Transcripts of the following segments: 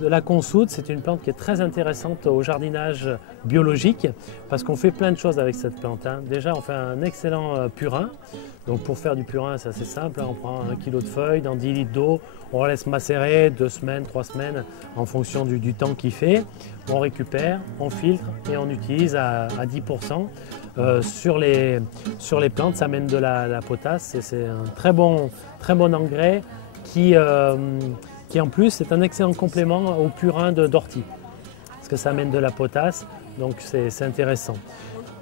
la consoude, c'est une plante qui est très intéressante au jardinage biologique parce qu'on fait plein de choses avec cette plante. Déjà, on fait un excellent purin. Donc pour faire du purin, c'est assez simple. On prend 1 kg de feuilles dans 10 litres d'eau. On laisse macérer 2 semaines, 3 semaines en fonction du temps qu'il fait. On récupère, on filtre et on utilise à 10%. Sur les plantes, ça amène de la potasse et c'est un très bon engrais qui en plus est un excellent complément au purin d'ortie parce que ça amène de la potasse, donc c'est intéressant.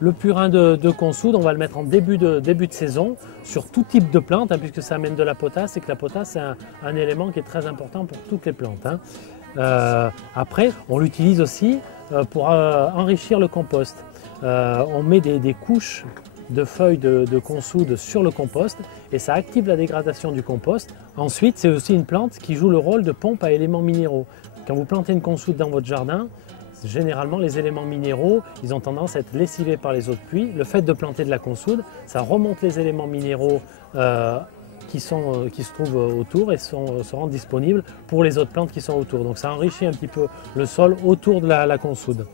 Le purin de consoude, on va le mettre en début de saison sur tout type de plante puisque ça amène de la potasse et que la potasse c'est un élément qui est très important pour toutes les plantes. Après, on l'utilise aussi pour enrichir le compost. On met des couches de feuilles de consoude sur le compost et ça active la dégradation du compost. Ensuite, c'est aussi une plante qui joue le rôle de pompe à éléments minéraux. Quand vous plantez une consoude dans votre jardin, généralement les éléments minéraux, ils ont tendance à être lessivés par les eaux de pluie. Le fait de planter de la consoude, ça remonte les éléments minéraux qui se trouvent autour et se rendent disponibles pour les autres plantes qui sont autour. Donc ça enrichit un petit peu le sol autour de la consoude.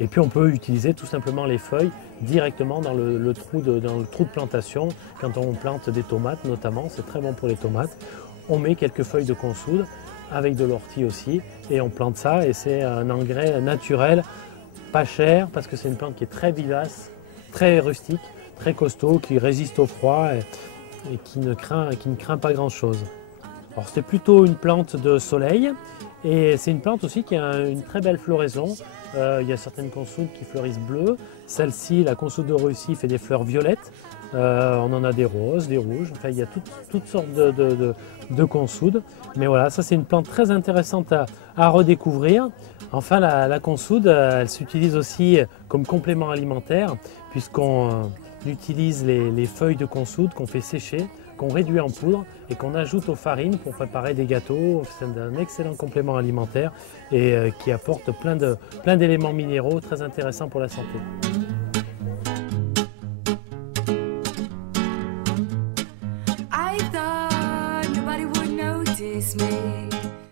Et puis on peut utiliser tout simplement les feuilles directement dans le trou de plantation. Quand on plante des tomates notamment, c'est très bon pour les tomates. On met quelques feuilles de consoude avec de l'ortie aussi et on plante ça et c'est un engrais naturel, pas cher parce que c'est une plante qui est très vivace, très rustique, très costaud, qui résiste au froid et qui ne craint pas grand chose. Alors c'était plutôt une plante de soleil et c'est une plante aussi qui a une très belle floraison. Il y a certaines consoudes qui fleurissent bleues. Celle-ci, la consoude de Russie, fait des fleurs violettes. On en a des roses, des rouges. Enfin, il y a toutes sortes de consoudes. Mais voilà, ça c'est une plante très intéressante à redécouvrir. Enfin, la consoude, elle s'utilise aussi comme complément alimentaire puisqu'on utilise les feuilles de consoude qu'on fait sécher, qu'on réduit en poudre et qu'on ajoute aux farines pour préparer des gâteaux. C'est un excellent complément alimentaire et qui apporte plein d'éléments minéraux très intéressants pour la santé. I thought nobody would notice me.